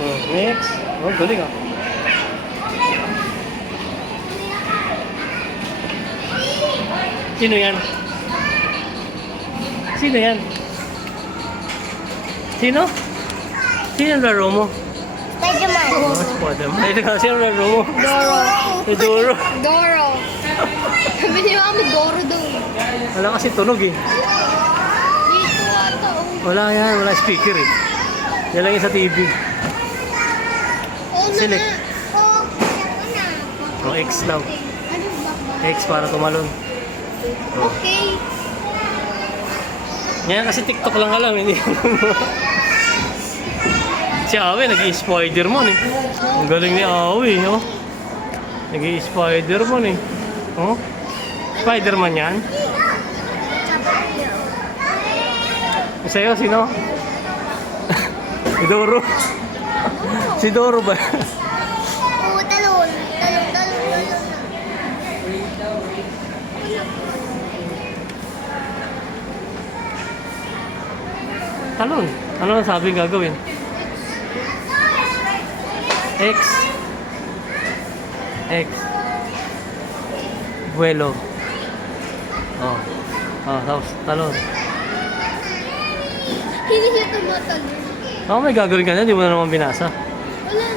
Oh, next. Oh, galing ah. Sino yan? Sino yan? Sino? Sino ang laro mo? Spider-Man. Oh, Spider-Man. Sino ang laro mo? Doro. Si Doro. Doro. Sabi niya kami Doro daw. Wala kasi tunog eh. Dito ata. Wala yan. Wala speaker eh. Yan lang yung sa TV. Oh, Select. Oh, na. Oh, X daw. Ano ba? X para tumalon. Oh. Okay. Yan kasi TikTok lang alam. Hindi si Awe, nag-i-Spider-Man eh. Ang galing ni Awe, oh. Nag-i-Spider-Man eh. Oh. Spider-Man yan. Sa'yo, sino? Si Doro. Si Doro ba? Oh, talon. Talon. Talon. Ano ang sabi gagawin? X. X. Vuelo. Oh. Oh, tapos talon. Hindi siya tumatalon. Oh, may gagawin ka na, di mo na naman binasa. Wala